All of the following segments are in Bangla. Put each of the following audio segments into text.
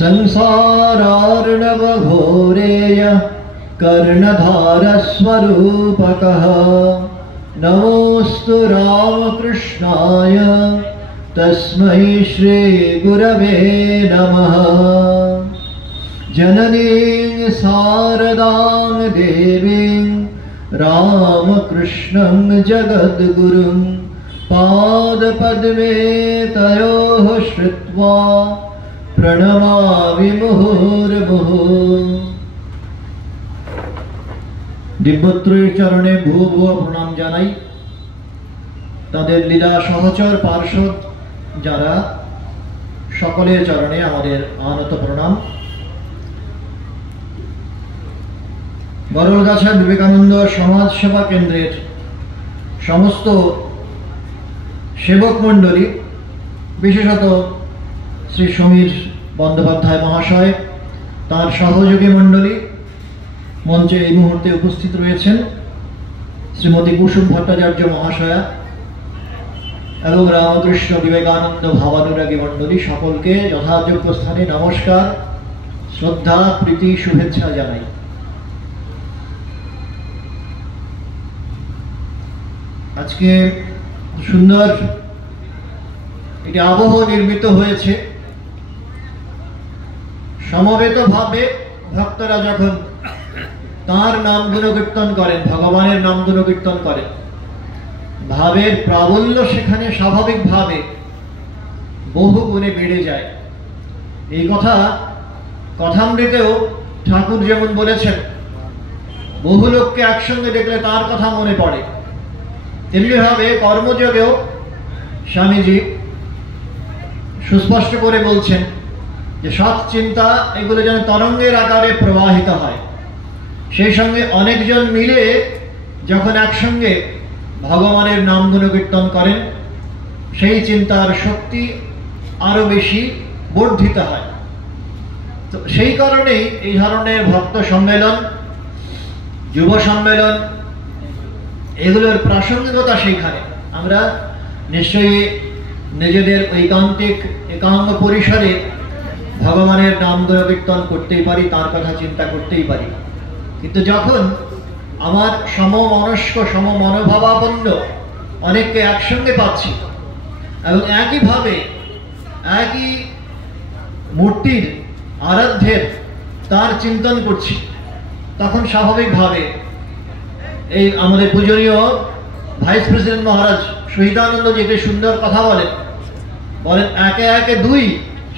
संसारार्णवघोरेय कर्णधारस्वरूपकः नमोऽस्तु रामकृष्णाय तस्मै श्रीगुरवे नमः। जननीं शारदां देवीं रामकृष्णं जगद्गुरुं पादपद्मे तयोः श्रुत्वा प्रणमामि मुहुर्मुहुः। दिव्यत्रयीर चरणे भूय भूय प्रणाम जानाई। ताদের লীলা সহচর পার্শ্বদ যারা সকলের চরণে আমাদের আনত প্রণাম। গরলগাছা বিবেকানন্দ সমাজ সেবা কেন্দ্রের সমস্ত সেবক মণ্ডলী, বিশেষত শ্রী সমীর বন্দ্যোপাধ্যায় মহাশয়, তার সহযোগী মণ্ডলী, মঞ্চে এই মুহূর্তে উপস্থিত রয়েছেন শ্রীমতী কুসুম ভট্টাচার্য মহাশয়া এবং রামকৃষ্ণ বিবেকানন্দ ভাবানুরাগী মণ্ডলী, সকলকে যথাযোগ্য স্থানে নমস্কার, শ্রদ্ধা, প্রীতি, শুভেচ্ছা জানাই। আজকে সুন্দর একটি আবহ নির্মিত হয়েছে। সমবেতভাবে ভক্তরা যখন তাঁর নাম গুণকীর্তন করেন, ভগবানের নাম গুণকীর্তন করেন, ভাবের প্রাবল্য সেখানে স্বাভাবিকভাবে বহু গুণে বেড়ে যায়। এই কথা কথামৃতেও ঠাকুর যেমন বলেছেন, বহু লোককে একসঙ্গে দেখলে তার কথা মনে পড়ে, তেমনিভাবে কর্মযোগেও স্বামীজি সুস্পষ্ট করে বলছেন যে সৎ চিন্তা এগুলো যেন তরঙ্গের আকারে প্রবাহিত হয়। সেই সঙ্গে অনেকজন মিলে যখন একসঙ্গে ভগবানের নাম গুণকীর্তন করেন, সেই চিন্তার শক্তি আরো বেশি বর্ধিত হয়। তো সেই কারণেই এই ধরনের ভক্ত সম্মেলন, যুব সম্মেলন, এগুলোর প্রাসঙ্গিকতা সেইখানে। আমরা নিশ্চয়ই নিজেদের ঐকান্তিক একাঙ্গ পরিসরে ভগবানের নাম গুণকীর্তন করতেই পারি, তার কথা চিন্তা করতেই পারি, কিন্তু যখন আমার সমমনস্ক সমমনোভাবাপন্ন অনেককে একসঙ্গে পাচ্ছি এবং একইভাবে একই মূর্তির আরাধ্যের তার চিন্তন করছি, তখন স্বাভাবিকভাবে এই আমাদের পূজনীয় ভাইস প্রেসিডেন্ট মহারাজ শহীদানন্দ যেটি সুন্দর কথা বলেন, একে একে দুই,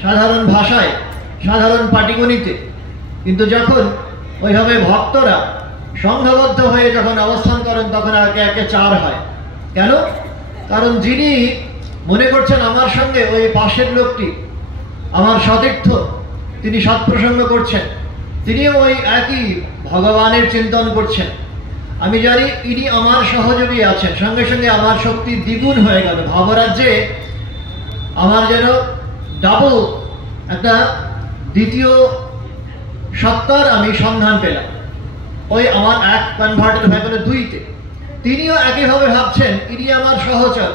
সাধারণ ভাষায়, সাধারণ পাটিগণিতে, কিন্তু যখন ওইভাবে ভক্তরা সংঘবদ্ধ হয়ে যখন অবস্থান করেন তখন একে একে চার হয়। কেন? কারণ যিনি মনে করছেন আমার সঙ্গে ওই পাশের লোকটি আমার সতীর্থ, তিনি সৎপ্রসঙ্গ করছেন, তিনিও ওই একই ভগবানের চিন্তন করছেন। আমি জানি ইনি আমার সহযোগী আছেন, সঙ্গে সঙ্গে আমার শক্তি দ্বিগুণ হয়ে গেল। ভাবরাজ্যে আমার যেন ডাবল একটা দ্বিতীয় সত্তার আমি সন্ধান পেলাম। ওই আমার এক কনভার্টেড হয়ে গেল দুইতে। তিনিও একইভাবে ভাবছেন ইনি আমার সহচর,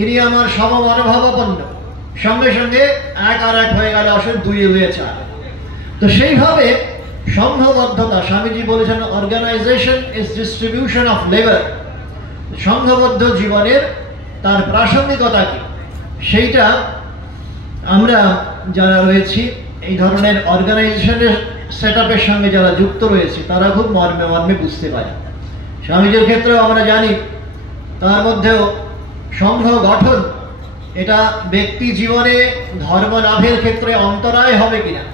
ইনি আমার সমমনোভাবাপন্ন, সঙ্গে সঙ্গে এক আর এক হয়ে গেল, আসলে দুই হয়ে চার। তো সেইভাবে সংঘবদ্ধতা, স্বামীজি বলেছেন organisation is distribution of labour. সংঘবদ্ধ জীবনের তার প্রাসঙ্গিকতা কি, সেইটা আমরা যারা রয়েছি এই ধরনের অর্গানাইজেশনের সেটআপের সঙ্গে যারা যুক্ত রয়েছে তারা খুব মর্মে মর্মে বুঝতে পারে। স্বামীজির ক্ষেত্রেও আমরা জানি, তার মধ্যেও সংঘ গঠন এটা ব্যক্তি জীবনে ধর্ম লাভের ক্ষেত্রে অন্তরায় হবে কিনা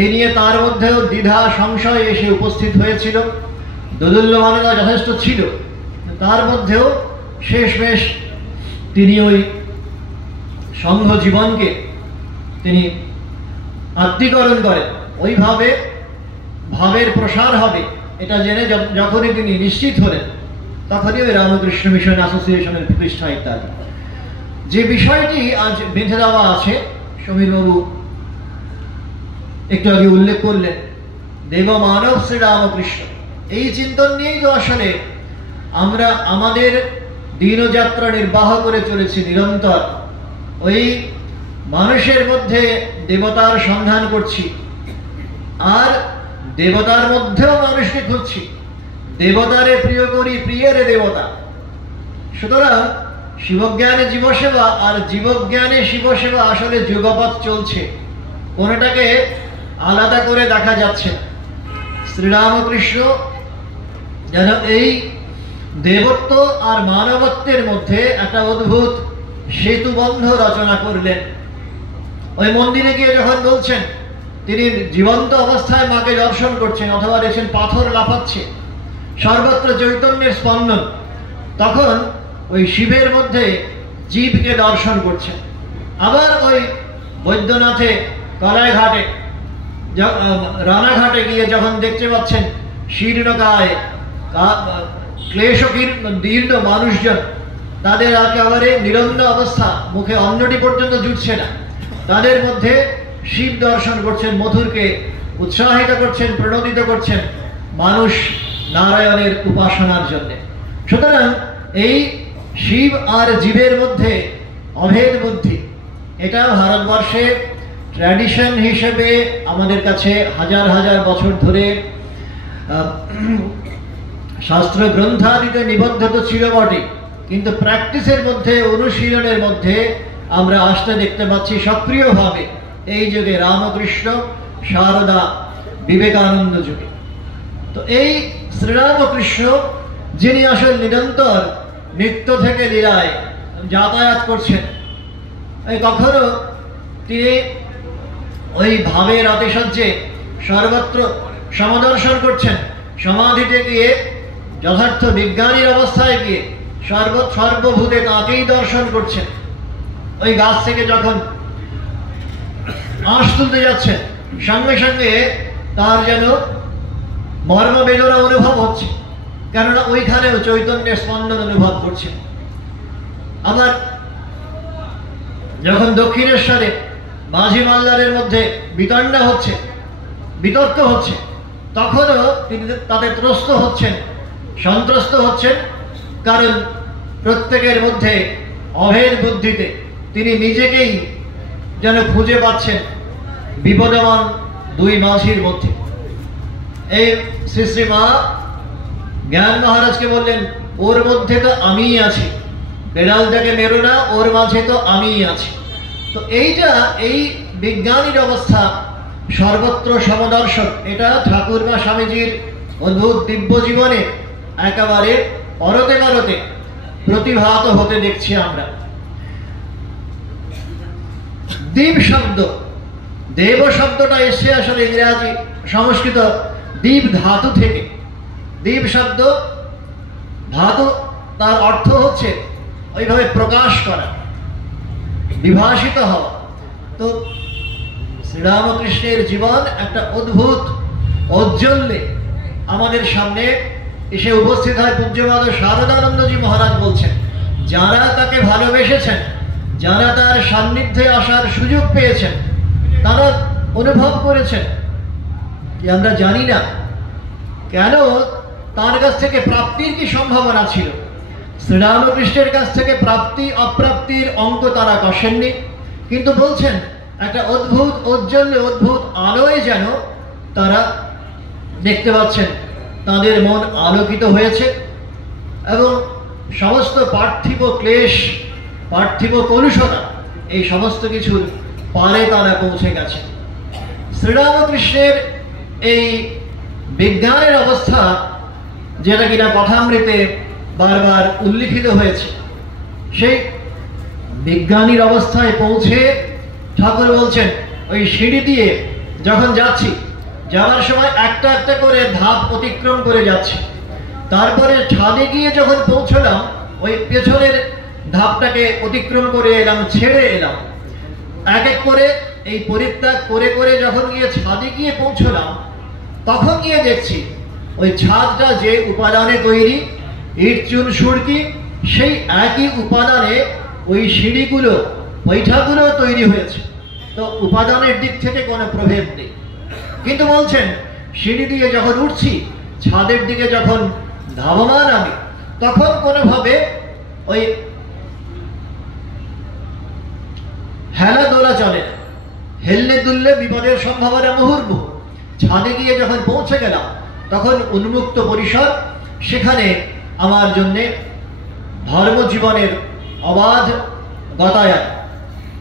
এই নিয়ে তার মধ্যেও দ্বিধা সংশয় এসে উপস্থিত হয়েছিল। দোদুল্যমানতা যথেষ্ট ছিল, তার মধ্যেও শেষমেশ তিনি ওই সংঘ জীবনকে তিনি আত্মীকরণ করেন। ওইভাবে ভাবের প্রসার হবে এটা জেনে যখনই তিনি নিশ্চিত হলেন, তখনই ওই রামকৃষ্ণ মিশন অ্যাসোসিয়েশনের প্রতিষ্ঠা ইত্যাদি। যে বিষয়টি আজ বেঁধে দেওয়া আছে, সমীরবাবু একটু আগে উল্লেখ করলেন, দেব মানব শ্রী রামকৃষ্ণ, এই চিন্তন নিয়েই তো আসলে আমরা আমাদের দিনযাত্রা নির্বাহ করে চলেছি নিরন্তর। ওই মানুষের মধ্যে দেবতার সন্ধান করছি, আর দেবতার মধ্যেও মানুষকে খুঁজছি। দেবতারে প্রিয় করি, প্রিয়রে দেবতা। সুতরাং শিবজ্ঞানে জীবসেবা আর জীবজ্ঞানে শিবসেবা আসলে যুগপৎ চলছে, কোনটাকে আলাদা করে দেখা যাচ্ছে না। শ্রীরামকৃষ্ণ যেন এই দেবত্ব আর মানবত্বের মধ্যে একটা অদ্ভুত সেতুবন্ধ রচনা করলেন। ওই মন্দিরে গিয়ে যখন বলছেন তিনি জীবন্ত অবস্থায় মাকে দর্শন করছেন, অথবা দেখছেন পাথর লাফাচ্ছে, সর্বত্র চৈতন্যের স্পন্দন, তখন ওই শিবের মধ্যে জীবকে দর্শন করছেন। আবার ওই বৈদ্যনাথে কলাইঘাটে রানাঘাটে গিয়ে যখন দেখতে পাচ্ছেন শীর্ণকায় ক্লেশদীর্ণ মানুষজন, তাদের একেবারে নিরন্ন অবস্থা, মুখে অন্নটি পর্যন্ত জুটছে না, তাদের মধ্যে শিব দর্শন করছেন, মধুরকে উৎসাহিত করছেন, প্রণোদিত করছেন মানুষ নারায়ণের উপাসনার জন্য। সুতরাং এই শিব আর জীবের মধ্যে অভেদ বুদ্ধি, এটা ভারতবর্ষে ট্র্যাডিশন হিসেবে আমাদের কাছে হাজার হাজার বছর ধরে শাস্ত্র গ্রন্থাদিতে নিবদ্ধ তো ছিল বটে, কিন্তু প্র্যাকটিসের মধ্যে, অনুশীলনের মধ্যে আমরা আসতে দেখতে পাচ্ছি সক্রিয়ভাবে এই যুগে, রামকৃষ্ণ, সারদা, বিবেকানন্দ যুগে। তো এই শ্রীরামকৃষ্ণ যিনি আসলে নিরন্তর নিত্য থেকে লীলায় যাতায়াত করছেন, কখনো তিনি ওই ভাবের আতিশয্যে সর্বত্র সমদর্শন করছেন, সমাধিতে গিয়ে যথার্থ বিজ্ঞানীর অবস্থায় গিয়ে সর্বভূতে তাঁকেই দর্শন করছেন। ওই গাছ থেকে যখন আঁশ তুলতে যাচ্ছেন, সঙ্গে সঙ্গে তার যেন মর্মবেদনা অনুভব হচ্ছে, কেননা ওইখানেও চৈতন্যের স্পন্দন অনুভব করছেন। আবার যখন দক্ষিণেশ্বরে মাঝি মাল্লারের মধ্যে বিতণ্ডা হচ্ছে, বিতর্ক হচ্ছে, তখনও তিনি তাতে ত্রস্ত হচ্ছেন, সন্ত্রস্ত হচ্ছেন, কারণ প্রত্যেকের মধ্যে অভেদ বুদ্ধিতে তিনি নিজেকেই যেন খুঁজে পাচ্ছেন বিপদমান দুই মাঝির মধ্যে। এই শ্রী শ্রী মা জ্ঞান মহারাজকে বললেন, ওর মধ্যে তো আমিই আছি, বেড়ালটাকে মেরো না, ওর মাঝে তো আমিই আছি। তো এইটা, এই বিজ্ঞানীর অবস্থা সর্বত্র সমদর্শন, এটা ঠাকুরমা স্বামীজির অদ্ভুত দিব্য জীবনে একেবারে পরতে পরতে প্রতিভাত হতে দেখছি আমরা। দীপ শব্দ, দেব শব্দটা এসে আসলে ইংরেজি সংস্কৃত দীপ ধাতু থেকে। দীপ শব্দ ধাতু, তার অর্থ হচ্ছে ওইভাবে প্রকাশ করা, বিভাসিত হওয়া। তো শ্রীরামকৃষ্ণের জীবন একটা অদ্ভুত ঔজ্জ্বল্যে আমাদের সামনে এসে উপস্থিত হয়। পূজ্যপাদ শারদানন্দজি মহারাজ বলছেন, যারা তাকে ভালোবেসেছেন, যারা তার সান্নিধ্যে আসার সুযোগ পেয়েছেন, তারা অনুভব করেছেন যে আমরা জানি না কেন তার কাছ থেকে প্রাপ্তির কি সম্ভাবনা ছিল। শ্রীরামকৃষ্ণের কাছ থেকে প্রাপ্তি অপ্রাপ্তির অঙ্ক তারা কষেননি, কিন্তু বলছেন একটা অদ্ভুত ঔজ্জ্বল্যে, অদ্ভুত আলোয় যেন তারা দেখতে পাচ্ছেন তাদের মন আলোকিত হয়েছে, এবং সমস্ত পার্থিব ক্লেশ, পার্থিব কলুষতা, এই সমস্ত কিছুর পারে তারা পৌঁছে গেছে। শ্রীরামকৃষ্ণের এই বিজ্ঞানের অবস্থা, যেটা কিনা কথামৃতে বারবার উল্লিখিত হয়েছে, সেই বিজ্ঞানীর অবস্থায় পৌঁছে ঠাকুর বলছেন, ওই সিঁড়ি দিয়ে যখন যাচ্ছি, যাওয়ার সময় একটা একটা করে ধাপ অতিক্রম করে যাচ্ছি, তারপরে ছাদে গিয়ে যখন পৌঁছলাম, ওই পেছনের ধাপটাকে অতিক্রম করে এলাম, ছেড়ে এলাম, এক এক করে এই পরিত্যাগ করে করে যখন গিয়ে ছাদে গিয়ে পৌঁছলাম, তখন গিয়ে দেখছি ওই ছাদটা যে উপাদানে তৈরি, ইট চুন সুরকি, সেই একই উপাদানে ওই সিঁড়িগুলো, বৈঠাগুলো তৈরি হয়েছে। তো উপাদানের দিক থেকে কোনো প্রভেদ নেই, কিন্তু বলছেন সিঁড়ি দিয়ে যখন উঠছি, ছাদের দিকে যখন ধাবমান আমি, তখন কোনোভাবে ওই হেলাদোলা চলে না, হেললে দুললে বিপদের সম্ভাবনা মুহুর্মুহু। ছাদে গিয়ে যখন পৌঁছে গেলাম তখন উন্মুক্ত পরিসর, সেখানে আমার জন্যে ধর্মজীবনের অবাধ গতায়াত।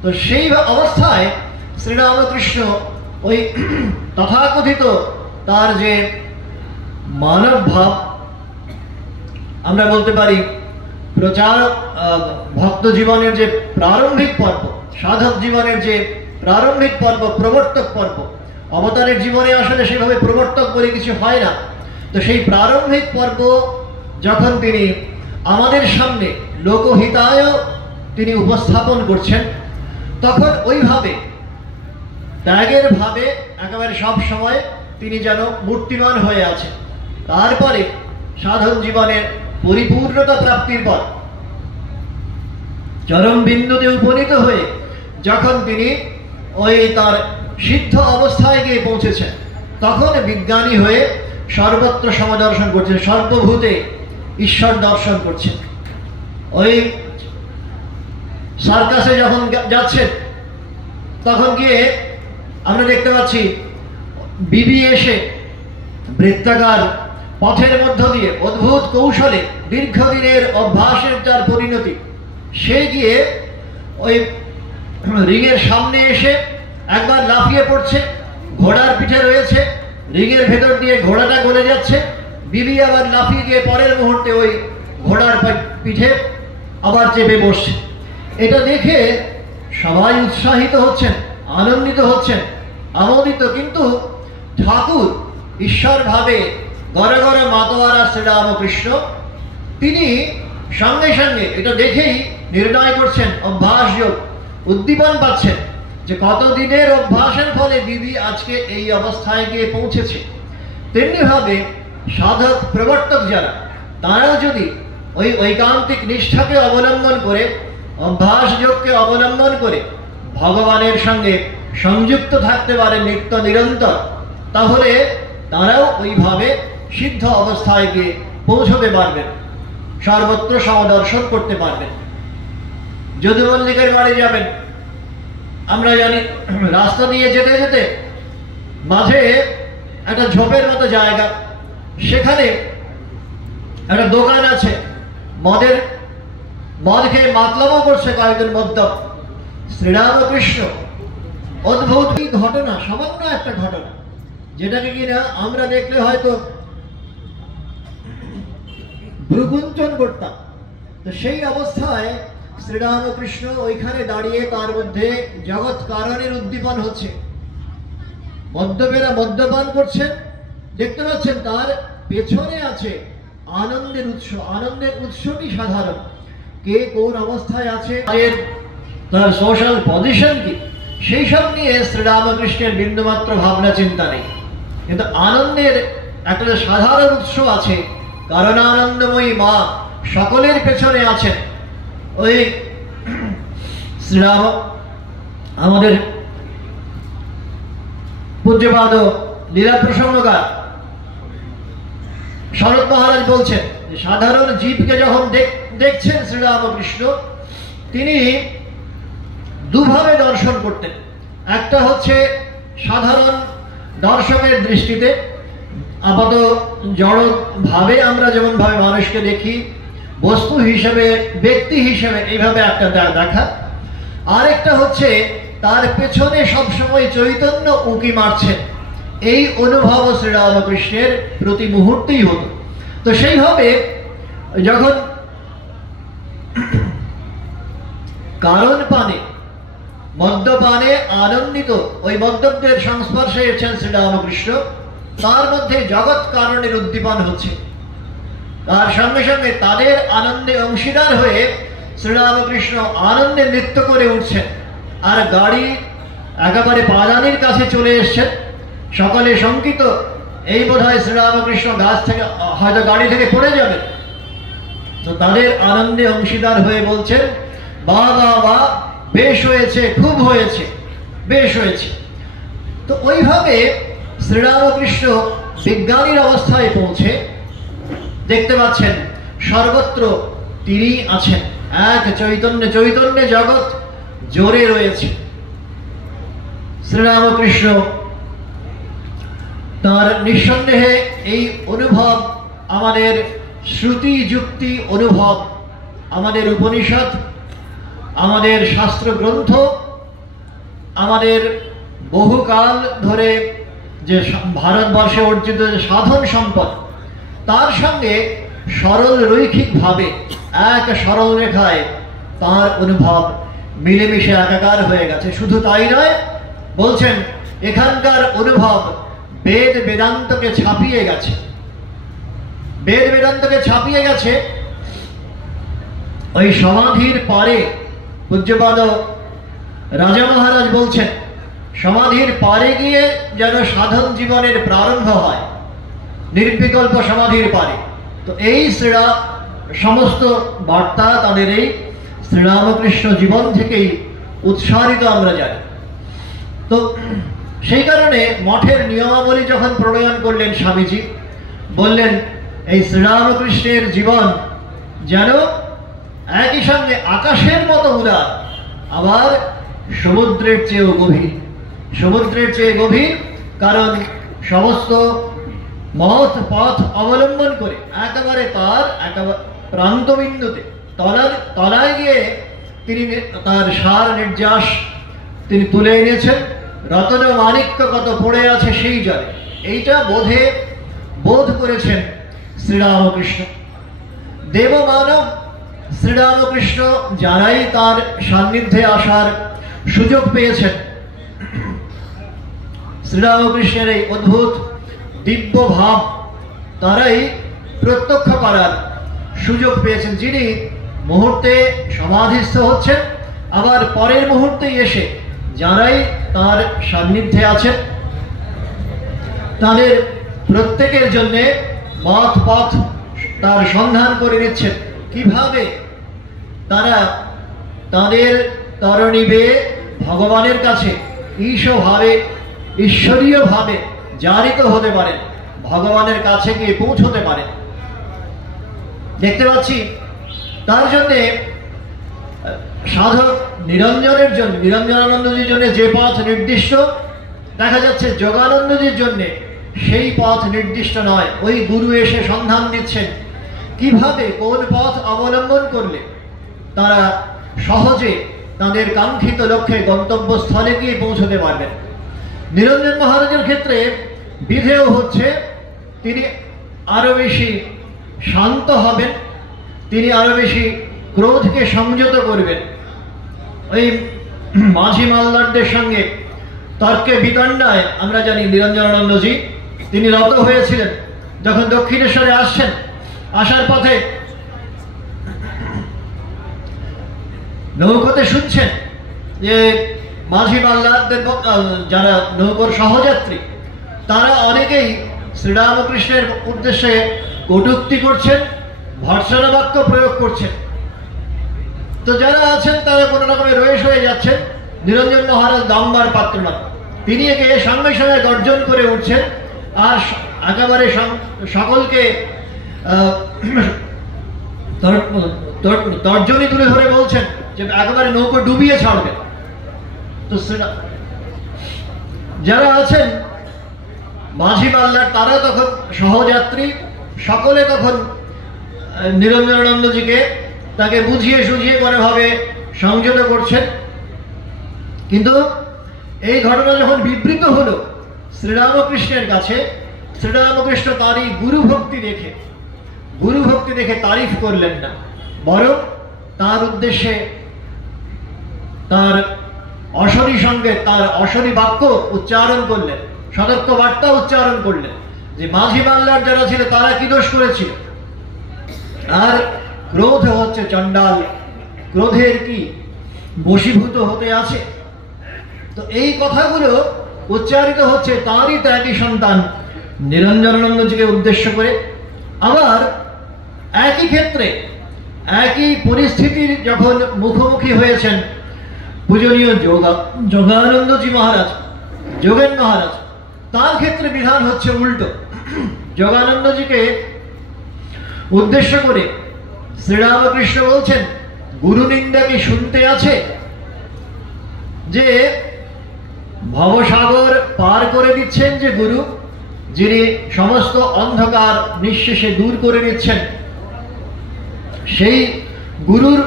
তো সেই অবস্থায় শ্রীরামকৃষ্ণ ওই তথাকথিত তার যে মানব ভাব, আমরা বলতে পারি প্রচার ভক্ত জীবনের যে প্রারম্ভিক পর্ব, সাধক জীবনের যে প্রারম্ভিক পর্ব, প্রবর্তক পর্ব, অবতারের জীবনে আসলে সেভাবে প্রবর্তক বলে কিছু হয় না। তো সেই প্রারম্ভিক পর্ব যখন তিনি আমাদের সামনে লোকহিতায় তিনি উপস্থাপন করছেন, তখন ওইভাবে ত্যাগের ভাবে একেবারে সব সময় তিনি যেন মূর্তিমান হয়ে আছেন। তারপরে সাধন জীবনের পরিপূর্ণতা প্রাপ্তির পর চরম বিন্দুতে উপনীত হয়ে যখন তিনি ওই তার সিদ্ধ অবস্থায় গিয়ে পৌঁছেছেন, তখন বিজ্ঞানী হয়ে সর্বত্র সমদর্শন করছেন, সর্বভূতে ঈশ্বর দর্শন করছেন। ওই সার্কাসে যখন যাচ্ছেন তখন গিয়ে আমরা দেখতে পাচ্ছি বিবি এসে বৃত্তাকার পথের মধ্য দিয়ে অদ্ভুত কৌশলে দীর্ঘদিনের অভ্যাসের যার পরিণতি, সে গিয়ে ওই রিংয়ের সামনে এসে একবার লাফিয়ে পড়ছে, ঘোড়ার পিঠে রয়েছে, রিংয়ের ভেতর দিয়ে ঘোড়াটা গলে যাচ্ছে, বিবি আবার লাফিয়ে গিয়ে পরের মুহূর্তে ওই ঘোড়ার পিঠে আবার চেপে বসছে। এটা দেখে সবাই উৎসাহিত হচ্ছেন, আনন্দিত হচ্ছেন, আমোদিত। কিন্তু ঠাকুর ঈশ্বর ভাবে গড়ে গড়ে মাতোয়ারা শ্রীরামকৃষ্ণ তিনি সঙ্গে সঙ্গে এটা দেখেই নির্ণয় করছেন, অভ্যাসযোগ উদ্দীপন পাচ্ছেন যে কতদিনের অভ্যাসের ফলে বিবি আজকে এই অবস্থায় গিয়ে পৌঁছেছে। তেমনিভাবে সাধক প্রবর্তক যারা, তারাও যদি ওই ঐকান্তিক নিষ্ঠাকে অবলম্বন করে, অভ্যাসযোগকে অবলম্বন করে ভগবানের সঙ্গে সংযুক্ত থাকতে পারে নিত্য নিরন্তর, তাহলে তারাও ওইভাবে সিদ্ধ অবস্থায় গিয়ে পৌঁছতে পারবেন, সর্বত্র সমদর্শন করতে পারবেন। যদু মল্লিকের বাড়ি যাবেন, আমরা জানি রাস্তা দিয়ে যেতে যেতে মাঝে একটা ঝোপের মতো জায়গা, সেখানে একটা দোকান আছে, মদ খেয়ে মাতলামও করছে কয়েকজন মদ্যপ। শ্রীরামকৃষ্ণ অদ্ভুত এই ঘটনা, সামান্য একটা ঘটনা, যেটাকে কিনা আমরা দেখলে হয়তো ভ্রুকুঞ্চন করতাম। তো সেই অবস্থায় শ্রীরামকৃষ্ণ ওইখানে দাঁড়িয়ে তার মধ্যে জগৎ কারণের উদ্দীপন হচ্ছে, মদ্যপেরা মদ্যপান করছেন, দেখতে পাচ্ছেন তার পেছনে আছে আনন্দের উৎস। আনন্দের উৎসটি সাধারণ, কে কোন অবস্থায় আছে, তার সোশ্যাল পজিশন কি, সেই সব নিয়ে শ্রীরামকৃষ্ণের বিন্দুমাত্র ভাবনা চিন্তা নেই। কিন্তু আনন্দের একটা সাধারণ উৎস আছে, কারণ আনন্দময়ী মা সকলের পেছনে আছেন। ওই শ্রীরাম আমাদের পূজ্যপাদ লীলা প্রসঙ্গকার শরৎ মহারাজ বলছেন যে সাধারণ জীবকে যখন দেখছেন শ্রীরামকৃষ্ণ, তিনি দুভাবে দর্শন করতেন। একটা হচ্ছে সাধারণ দর্শকের দৃষ্টিতে, আপাত জড় ভাবে আমরা যেমন ভাবে মানুষকে দেখি, বস্তু হিসেবে, ব্যক্তি হিসেবে, এইভাবে একটা দেখা। আরেকটা হচ্ছে তার পেছনে সবসময় চৈতন্য উঁকি মারছেন, এই অনুভব শ্রীরামকৃষ্ণের প্রতি মুহূর্তেই হতো। তো সেইভাবে যখন কারণ পানে, মদ্যপানে আনন্দিত ওই মদ্যপদের সংস্পর্শে এসেছেন শ্রীরামকৃষ্ণ, তার মধ্যে জগৎ কারণের উদ্দীপন হচ্ছে, তার সঙ্গে সঙ্গে তাদের আনন্দে অংশীদার হয়ে শ্রীরামকৃষ্ণ আনন্দে নৃত্য করে উঠছেন। আর গাড়ি একেবারে পাদানির কাছে চলে এসছেন, সকলে শঙ্কিত, এই বোধহয় শ্রীরামকৃষ্ণ গাছ থেকে হয়তো গাড়ি থেকে পড়ে যাবে। তো তাদের আনন্দে অংশীদার হয়ে বলছেন, বাহ বাহ বাহ, বেশ হয়েছে, খুব হয়েছে, বেশ হয়েছে। তো ওইভাবে শ্রীরামকৃষ্ণ বিজ্ঞানীর অবস্থায় পৌঁছে দেখতে পাচ্ছেন সর্বত্র তিনি আছেন, এক চৈতন্যে, চৈতন্যে জগৎ জোরে রয়েছে। শ্রীরামকৃষ্ণ তার নিঃসন্দেহে এই অনুভব আমাদের শ্রুতি যুক্তি অনুভব, আমাদের উপনিষদ, আমাদের শাস্ত্র গ্রন্থ, আমাদের বহুকাল ধরে যে ভারতবর্ষে অর্জিত যে সাধন সম্পদ, তার সঙ্গে সরল রৈখিকভাবে এক সরল রেখায় তার অনুভব মিলেমিশে একাকার হয়ে গেছে। শুধু তাই নয়, বলছেন এখানকার অনুভব বেদ বেদান্তকে ছাপিয়ে গেছে। বেদ বেদান্তকে ছাপিয়ে গেছে। ওই সমাধির পরে পূজ্যপাদ রাজা মহারাজ বলছেন, সমাধির পারে গিয়ে যেন সাধন জীবনের প্রারম্ভ হয়, নির্বিকল্প সমাধির পারে। তো এই সমস্ত বার্তা তাদের এই শ্রীরামকৃষ্ণ জীবন থেকেই উৎসারিত আমরা জানি। তো সেই কারণে মঠের নিয়মাবলী যখন প্রণয়ন করলেন স্বামীজি, বললেন এই শ্রীরামকৃষ্ণের জীবন যেন একই সঙ্গে আকাশের মতো উদার, আবার সমুদ্রের চেয়েও গভীর। সমুদ্রের চেয়ে গভীর কারণ সমস্ত মত পথ অবলম্বন করে একেবারে তার একেবারে প্রান্তবিন্দুতে তলায় গিয়ে তিনি তার সার নির্যাস তিনি তুলে এনেছেন। রতন মাণিক্য কত পড়ে আছে সেই জলে, এইটা বোধ করেছেন শ্রীরামকৃষ্ণ। দেব মানব শ্রীরামকৃষ্ণ যারাই তার সান্নিধ্যে আসার সুযোগ পেয়েছেন, শ্রীরামকৃষ্ণের এই অদ্ভুত দিব্য ভাব তারাই প্রত্যক্ষ করার সুযোগ পেয়েছেন। যিনি মুহূর্তে সমাধিস্থ হচ্ছেন, আবার পরের মুহূর্তেই এসে যারাই তার সান্নিধ্যে আছেন তাদের প্রত্যেকের জন্য মত পথ তার সন্ধান করে নিচ্ছেন, কিভাবে তারা তাদের তরণী বেয়ে ভগবানের কাছে ঈশ্বরীয় ভাবে জারিত হতে পারেন, ভগবানের কাছে গিয়ে পৌঁছতে পারেন। দেখতে পাচ্ছি তার জন্যে সাধক নিরঞ্জনানন্দজির জন্য যে পথ নির্দিষ্ট, দেখা যাচ্ছে যোগানন্দজির জন্য সেই পথ নির্দিষ্ট নয়। ওই গুরু এসে সন্ধান দিচ্ছেন কিভাবে কোন পথ অবলম্বন করলে তারা সহজে তাদের কাঙ্ক্ষিত লক্ষ্যে গন্তব্যস্থলে গিয়ে পৌঁছতে পারবেন। নিরঞ্জন মহারাজের ক্ষেত্রে বিধেয় হচ্ছে তিনি আরো বেশি শান্ত হবেন, তিনি আরো বেশি ক্রোধকে সংযত করবেন। ওই মাঝি মাল্লারদের সঙ্গে তর্কে বিতণ্ডায় আমরা জানি নিরঞ্জনানন্দজি তিনি রত হয়েছিলেন। যখন দক্ষিণেশ্বরে আসার পথে নৌকোতে শুনছেন যে মাঝি মাল্লারদের যারা নৌকোর সহযাত্রী তারা অনেকেই শ্রীরামকৃষ্ণের উদ্দেশ্যে কটূক্তি করছেন, ভর্ৎসনা বাক্য প্রয়োগ করছেন। তো যারা আছেন তারা কোনো রকমের রয়েস হয়ে যাচ্ছেন। নিরঞ্জন মহারাজ দাম্বার পাত্র না, তিনি একে সঙ্গে সঙ্গে গর্জন করে উঠছেন আর একেবারে সকলকে তর্জনী তুলে ধরে বলছেন যে একেবারে নৌকো ডুবিয়ে ছাড়বেন। তো যারা আছেন মাঝি মাল্লার তারা তখন সহযাত্রী সকলে তখন নিরঞ্জনানন্দজিকে তাকে বুঝিয়ে সুঝিয়ে কোনোভাবে সংযত করছেন। কিন্তু এই ঘটনা যখন বিবৃত হলো শ্রীরামকৃষ্ণের কাছে, শ্রীরামকৃষ্ণ তারই গুরুভক্তি দেখে তারিফ করলেন না, বরং তার উদ্দেশ্যে তার অশরী সঙ্গে তার অশরী বাক্য উচ্চারণ করলেন, সতর্ক বার্তা উচ্চারণ করলেন যে মাঝি মাল্লার যারা ছিল তারা কি দোষ করেছিল, আর ক্রোধ হচ্ছে চণ্ডাল, ক্রোধের কি বশীভূত হতে আছে। তো এই কথাগুলো উচ্চারিত হচ্ছে তারই ত্যাগী সন্তান নিরঞ্জনানন্দজিকে উদ্দেশ্য করে। আবার একই ক্ষেত্রে একই পরিস্থিতির যখন মুখোমুখি হয়েছেন পূজনীয় যোগানন্দজি মহারাজ, যোগেন মহারাজ, তার ক্ষেত্রে বিধান হচ্ছে উল্টো। যোগানন্দজিকে উদ্দেশ্য করে শ্রীরামকৃষ্ণ বলছেন, গুরু নিন্দা কি শুনতে আছে? যে ভবসাগর পার করে দিচ্ছেন যে গুরু, যিনি সমস্ত অন্ধকার নিঃশেষে দূর করে দিচ্ছেন, সেই গুরুর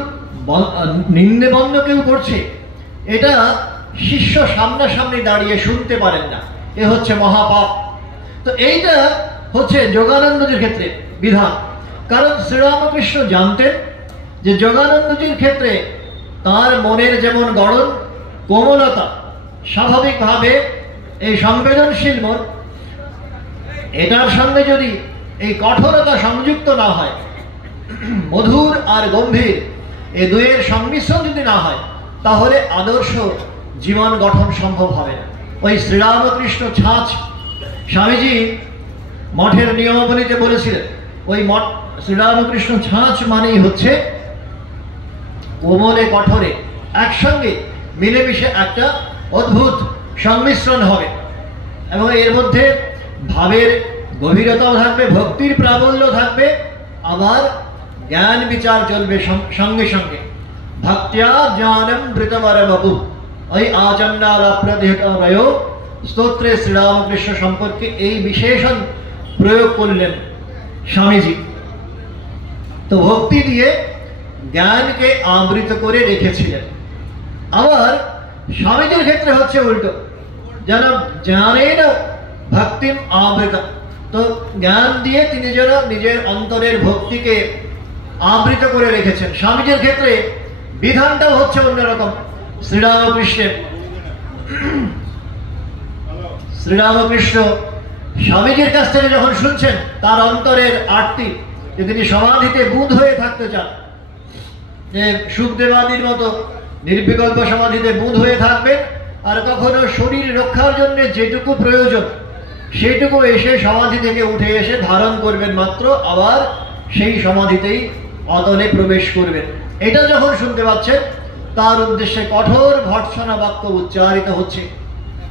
নিন্দে কেউ করছে, এটা শিষ্য সামনাসামনি দাঁড়িয়ে শুনতে পারেন না, এ হচ্ছে মহাপাপ। তো এইটা হচ্ছে যোগানন্দজির ক্ষেত্রে বিধান। কারণ শ্রীরামকৃষ্ণ জানতেন যে যোগানন্দজির ক্ষেত্রে তার মনের যেমন গড়ন, কোমলতা, স্বাভাবিকভাবে এই সংবেদনশীল মন, এটার সঙ্গে যদি এই কঠোরতা সংযুক্ত না হয়, মধুর আর গম্ভীর এই দুয়ের সংমিশ্রণ যদি না হয়, তাহলে আদর্শ জীবন গঠন সম্ভব হবে না। ওই শ্রীরামকৃষ্ণ ছাঁচ স্বামীজি মঠের নিয়মাবলীতে বলেছিলেন, ওই মঠ শ্রীরামকৃষ্ণ ছাঁচ মানেই হচ্ছে কোমলে কঠোরে একসঙ্গে মিলেমিশে একটা অদ্ভুত সংমিশ্রণ হবে, এবং এর মধ্যে ভাবের গভীরতাও থাকবে, ভক্তির প্রাবল্য থাকবে, আবার জ্ঞান বিচার চলবে সঙ্গে সঙ্গে। ভক্তিয়া জ্ঞানম বৃতবর বাবু ওই আচন্নাপ্রদেহতরয় স্তোত্রে শ্রীরামকৃষ্ণ সম্পর্কে এই বিশেষণ প্রয়োগ করলেন স্বামীজি। তো ভক্তি দিয়ে জ্ঞানকে আবৃত করে রেখেছিলেন। আবার স্বামীজির ক্ষেত্রে হচ্ছে উল্টো, যেন জ্ঞানের ভক্তিম আবৃত, তো জ্ঞান দিয়ে তিনি যেন নিজের অন্তরের ভক্তিকে আবৃত করে রেখেছেন। স্বামীজির ক্ষেত্রে বিধানটাও হচ্ছে অন্যরকম। শ্রীরামকৃষ্ণ স্বামীজির কাছ থেকে যখন শুনছেন তার অন্তরের আরতি, যে তিনি সমাধিতে বুঁদ হয়ে থাকতে চান, যে সুখদেবাদির মতো নির্বিকল্প সমাধিতে বুঁদ হয়ে থাকবেন, আর কখনো শরীর রক্ষার জন্য যেটুকু প্রয়োজন সেইটুকু এসে সমাধি থেকে উঠে এসে ধারণ করবেন মাত্র, আবার সেই সমাধিতেই অতলে প্রবেশ করবেন। এটা যখন শুনতে পাচ্ছেন, তার উদ্দেশ্যে কঠোর ভর্ৎসনা বাক্য উচ্চারিত হচ্ছে।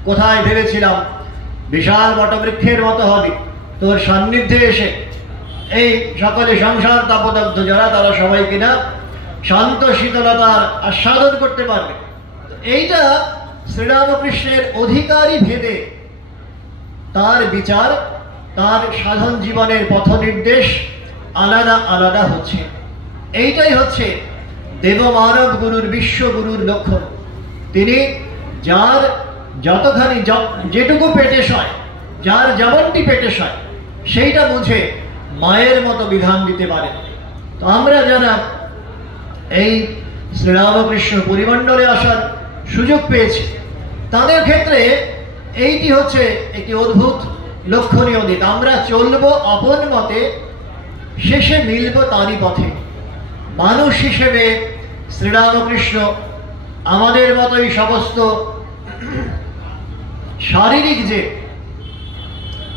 কোথায় ভেবেছিলাম বিশাল বটবৃক্ষের মতো হবে, তোর সান্নিধ্যে এসে এই সকলে সংসার তাপদগ্ধ যারা, তারা সবাই কিনা শান্ত শীতলতার আস্বাদন করতে পারবে। এইটা শ্রীরামকৃষ্ণের অধিকারী ভেদে তার বিচার, তার সাধন জীবনের পথ নির্দেশ আলাদা আলাদা হচ্ছে। এইটাই হচ্ছে দেবমানব গুরুর, বিশ্বগুরুর লক্ষণ। তিনি যার যতখানি যেটুকু পেটে সয়, যার যেমনটি পেটে সয়, সেইটা বুঝে মায়ের মতো বিধান দিতে পারেন। তো আমরা যারা এই শ্রীরামকৃষ্ণ পরিমণ্ডলে আসার সুযোগ পেয়েছি, তাদের ক্ষেত্রে এইটি হচ্ছে একটি অদ্ভুত লক্ষণীয় দিক। আমরা চলবো আপন মতে, শেষে মিলব তারই পথে। মানুষ হিসেবে শ্রীরামকৃষ্ণ আমাদের মতোই সমস্ত শারীরিক যে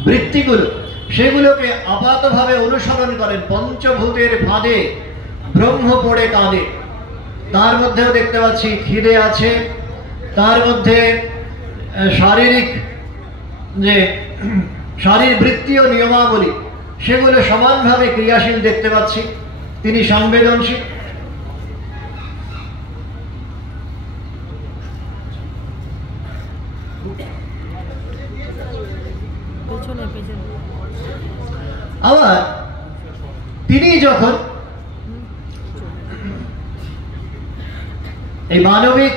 বৃত্তিগুলো, সেগুলোকে আপাতভাবে অনুসরণ করেন। পঞ্চভূতের ফাঁদে ব্রহ্ম পড়ে কাঁদে, তার মধ্যেও দেখতে পাচ্ছি খিদে আছে, তার মধ্যে শারীরিক যে শারীরবৃত্তীয় নিয়মাবলী, সেগুলো সমানভাবে ক্রিয়াশীল দেখতে পাচ্ছি। তিনি সংবেদনশীল। আবার তিনি যখন এই মানবিক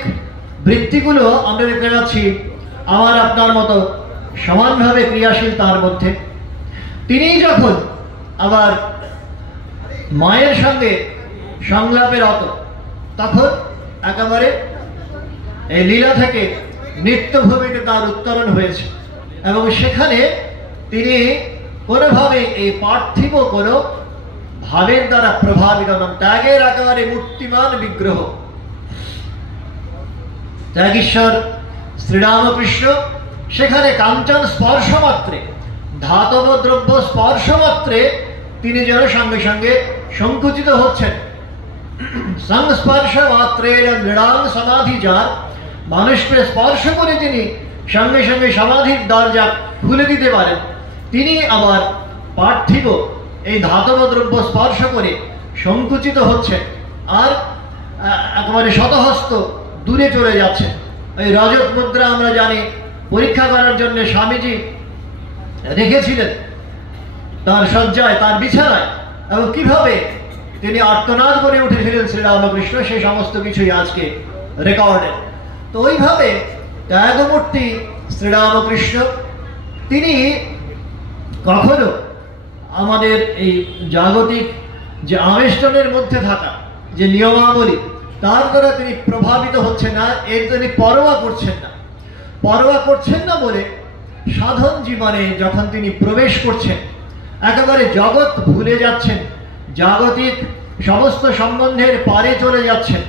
বৃত্তিগুলো আমরা দেখতে পাচ্ছি আমার আপনার মতো সমানভাবে ক্রিয়াশীল তার মধ্যে, তিনি যখন আবার মায়ের সঙ্গে সংলাপে রত, তখন একেবারে এই লীলা থেকে নিত্যভূমিতে তার উত্তরণ হয়েছে, এবং সেখানে তিনি কোনোভাবে এই পার্থিব কোনো ভাবের দ্বারা প্রভাবিত নন। ত্যাগের একেবারে মূর্তিমান বিগ্রহ ত্যাগীশ্বর শ্রীরামকৃষ্ণ। সেখানে কাঞ্চন স্পর্শ মাত্রে, ধাতব দ্রব্য স্পর্শ মাত্রে তিনি যেন সঙ্গে সঙ্গে সংকুচিত হচ্ছেন। সংস্পর্শ মাত্রে মৃণাং সমাধি যার, মানুষকে স্পর্শ করে তিনি সঙ্গে সঙ্গে সমাধির দরজা খুলে দিতে পারেন। তিনি আবার পার্থিব এই ধাতব দ্রব্য স্পর্শ করে সংকুচিত হচ্ছেন, আর একেবারে শতহস্ত দূরে চলে যাচ্ছেন। এই রজত মুদ্রা আমরা জানি পরীক্ষা করার জন্য স্বামীজি রেখেছিলেন তার শয্যায়, তার বিছানায়, এবং কিভাবে তিনি আর্তনাদ করে উঠেছিলেন শ্রীরামকৃষ্ণ, সেই সমস্ত কিছুই আজকে রেকর্ডেড। তো ওইভাবে ত্যাগমূর্তি শ্রীরামকৃষ্ণ তিনি কখনো আমাদের এই জাগতিক যে আবেষ্টনের মধ্যে থাকা যে নিয়মাবলী, তার দ্বারা তিনি প্রভাবিত হচ্ছেন না, এর তিনি পরোয়া করছেন না। পরোয়া করছেন না বলে সাধন জীবনে যখন তিনি প্রবেশ করছেন, একেবারে জগৎ ভুলে যাচ্ছেন, জাগতিক সমস্ত সম্বন্ধের পারে চলে যাচ্ছেন,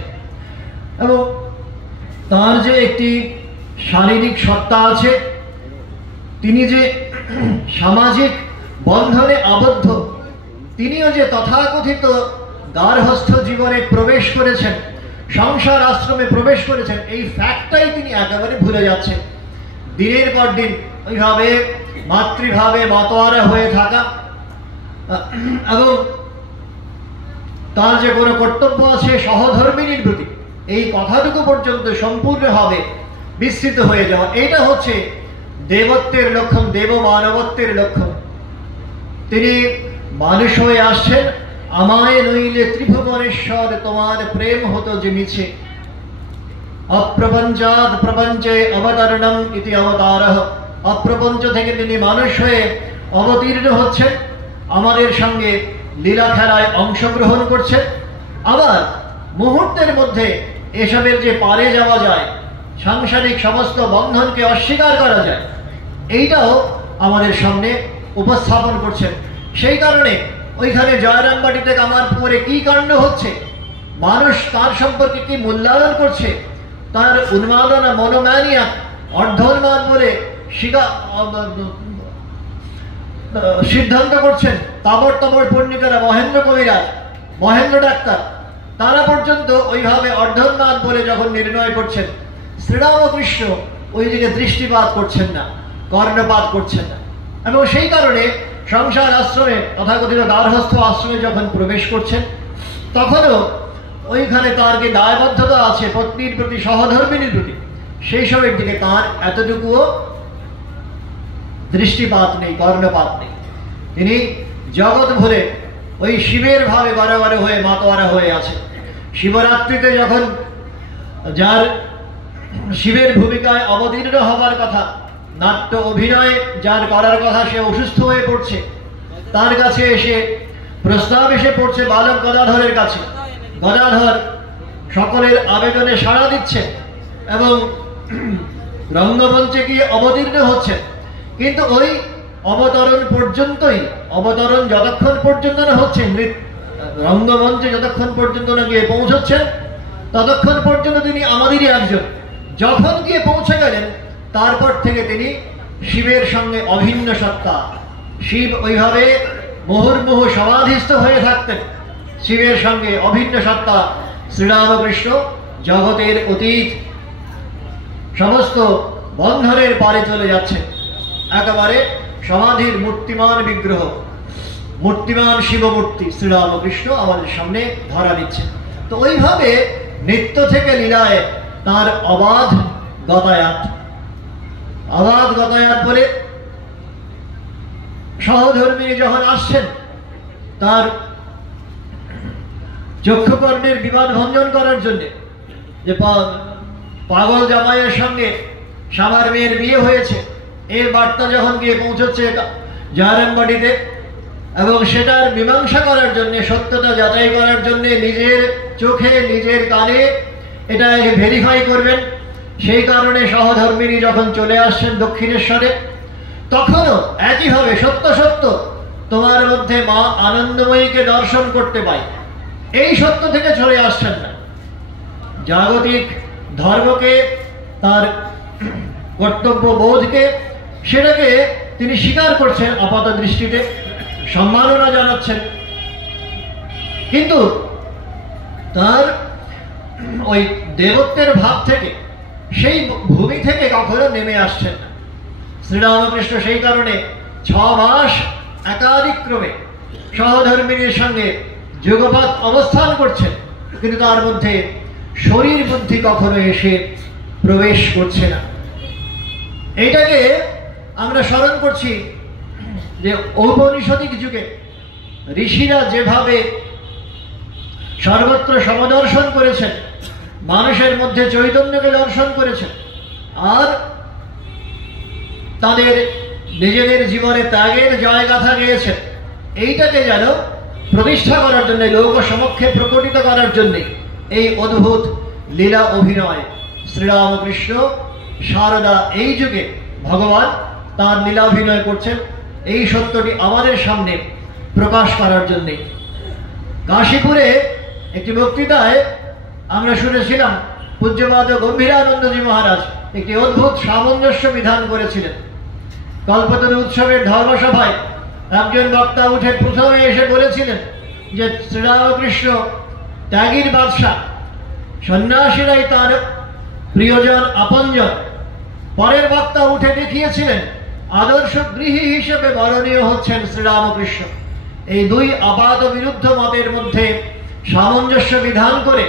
এবং তার যে একটি শারীরিক সত্তা আছে, তিনি যে সামাজিক বন্ধনে আবদ্ধ, তিনিও যে তথাকথিত গার্হস্থ জীবনে প্রবেশ করেছেন, সংসার আশ্রমে প্রবেশ করেছেন, এই ফ্যাক্টটাই তিনি একেবারে ভুলে যাচ্ছেন। দিনের পর দিন ওইভাবে মাতৃভাবে মাতোয়ারা হয়ে থাকা, এবং তার যে কোনো কর্তব্য আছে সহধর্মিনীর প্রতি, এই কথাটুকু পর্যন্ত সম্পূর্ণভাবে বিস্তৃত হয়ে যাওয়া, এটা হচ্ছে দেবত্বের লক্ষণ, দেব মানবত্বের লক্ষণ। তিনি মানুষ হয়ে আসছেন, আমায় নইলে ত্রিভুবনেশ্বর তোমার প্রেম হতো যে মিছে, অপ্রপঞ্চাদ প্রপঞ্চে অবতরণম ইতি অবতারঃ। অপ্রপঞ্চ থেকে তিনি মানুষ হয়ে অবতীর্ণ হচ্ছেন, আমাদের সঙ্গে লীলা খেলায় অংশগ্রহণ করছেন। আবার মুহূর্তের মধ্যে এসবের যে পারে যাওয়া যায়, সাংসারিক সমস্ত বন্ধনকে অস্বীকার করা যায়, এইটাও আমাদের সামনে উপস্থাপন করছেন। সেই কারণে ওইখানে জয়রামবাটিতে কামারপুকুরে কি কাণ্ড হচ্ছে, মানুষ তার সম্পর্কে কি মূল্যায়ন করছে, তার উন্মাদনা মনোম্যানিয়া অর্ধোন্মাদ বলে সিদ্ধান্ত করছেন তাবড় তাবড় পণ্ডিতেরা, মহেন্দ্র কবিরাজ, মহেন্দ্র ডাক্তার, তারা পর্যন্ত ওইভাবে অর্ধোন্মাদ বলে যখন নির্ণয় করছেন, শ্রীরামকৃষ্ণ ওই দিকে দৃষ্টিপাত করছেন না, কর্ণপাত করছেন না। এবং সেই কারণে সংসার আশ্রমে তথাকথিত গার্হস্থ আশ্রমে যখন প্রবেশ করছেন, তখনও ওইখানে তার যে দায়বদ্ধতা আছে পত্নীর প্রতি, সহধর্মিনীর প্রতি, সেই সবের দিকে তার এতটুকুও দৃষ্টিপাত নেই, কর্ণপাত নেই। তিনি জগৎ ভরে ওই শিবের ভাবে বারে হয়ে মাতোয়ারা হয়ে আছে। শিবরাত্রিতে যখন যার শিবের ভূমিকায় অবতীর্ণ হবার কথা, নাট্য অভিনয় যার করার কথা, সে অসুস্থ হয়ে পড়ছে, তার কাছে এসে প্রস্তাব এসে পড়ছে বালক গদাধরের কাছে। গদাধর সকলের আবেদনে সাড়া দিচ্ছে এবং রঙ্গমঞ্চে গিয়ে অবতীর্ণ হচ্ছে। কিন্তু ওই অবতরণ পর্যন্তই, অবতরণ যতক্ষণ পর্যন্ত না হচ্ছে, রঙ্গমঞ্চে যতক্ষণ পর্যন্ত না গিয়ে পৌঁছচ্ছেন, ততক্ষণ পর্যন্ত তিনি আমাদেরই একজন। যখন গিয়ে পৌঁছে গেলেন, তারপর থেকে তিনি শিবের সঙ্গে অভিন্ন সত্তা। শিব ওইভাবে মুহুর্মুহু সমাধিস্থ হয়ে থাকতেন, শিবের সঙ্গে অভিন্ন সত্তা। শ্রীরামকৃষ্ণ জগতের অতীত সমস্ত বন্ধনের পারে চলে যাচ্ছেন, একেবারে সমাধির মূর্তিমান বিগ্রহ, মূর্তিমান শিবমূর্তি শ্রীরামকৃষ্ণ আমাদের সামনে ধরা দিচ্ছেন। তো ওইভাবে নিত্য থেকে লীলায় তার অবাধ গতায়াত, অবাধ গতায়াত বলে সহধর্মিনী যখন আসছেন, তার চক্ষুকর্ণের বিবাদ ভঞ্জন করার জন্য, যে পাগল জামাইয়ের সঙ্গে সামার মেয়ের বিয়ে হয়েছে, এর বার্তা যখন গিয়ে পৌঁছচ্ছে জয়রামবাটিতে, এবং সেটার মীমাংসা করার জন্য, সত্যতা যাচাই করার জন্য নিজের চোখে নিজের কানে এটা ভেরিফাই করবেন, সেই কারণে সহধর্মিনী যখন চলে আসছেন দক্ষিণেশ্বরে, তখনও একইভাবে সত্য সত্য তোমার মধ্যে মা আনন্দময়ীকে দর্শন করতে পাই, এই সত্য থেকে চলে আসছেন না। জাগতিক ধর্মকে, তার কর্তব্য বোধকে, সেটাকে তিনি স্বীকার করছেন, আপাত দৃষ্টিতে সম্মাননা জানাচ্ছেন, কিন্তু তার ওই দেবত্বের ভাব থেকে, সেই ভূমি থেকে কখনো নেমে আসছেন না শ্রীরামকৃষ্ণ। সেই কারণে 6 মাস একাধিক্রমে সহধর্মিনীর সঙ্গে যুগপাত অবস্থান করছেন, কিন্তু তার মধ্যে শরীর বুদ্ধি কখনো এসে প্রবেশ করছে না। এইটাকে আমরা স্মরণ করছি যে ঔপনিষদিক যুগে ঋষিরা যেভাবে সর্বত্র সমদর্শন করেছেন, মানুষের মধ্যে চৈতন্যকে দর্শন করেছেন, আর তাদের নিজেদের জীবনে ত্যাগের জয়গাথা গেয়েছেন, এইটাকে যেন প্রতিষ্ঠা করার জন্য, লোক সমক্ষে প্রকটিত করার জন্য এই অদ্ভুত লীলা অভিনয় শ্রীরামকৃষ্ণ সারদা এই যুগে ভগবান তার লীলাভিনয় করছেন, এই সত্যটি আমাদের সামনে প্রকাশ করার জন্যে। কাশীপুরে একটি বক্তৃতায় আমরা শুনেছিলাম পূজ্যপাদ গম্ভীরানন্দজি মহারাজ একটি অদ্ভুত সামঞ্জস্য বিধান করেছিলেন। কল্পতরু উৎসবের ধর্মসভায় একজন বক্তা উঠে প্রথমে এসে বলেছিলেন যে শ্রীরামকৃষ্ণ ত্যাগীর বাদশাহ, সন্ন্যাসীরাই তার প্রিয়জন আপনজন। পরের বক্তা উঠে দেখিয়েছিলেন আদর্শ গৃহী হিসেবে বরণীয় হচ্ছেন শ্রীরামকৃষ্ণ। এই দুই আপাত বিরুদ্ধ মতের মধ্যে সামঞ্জস্য বিধান করে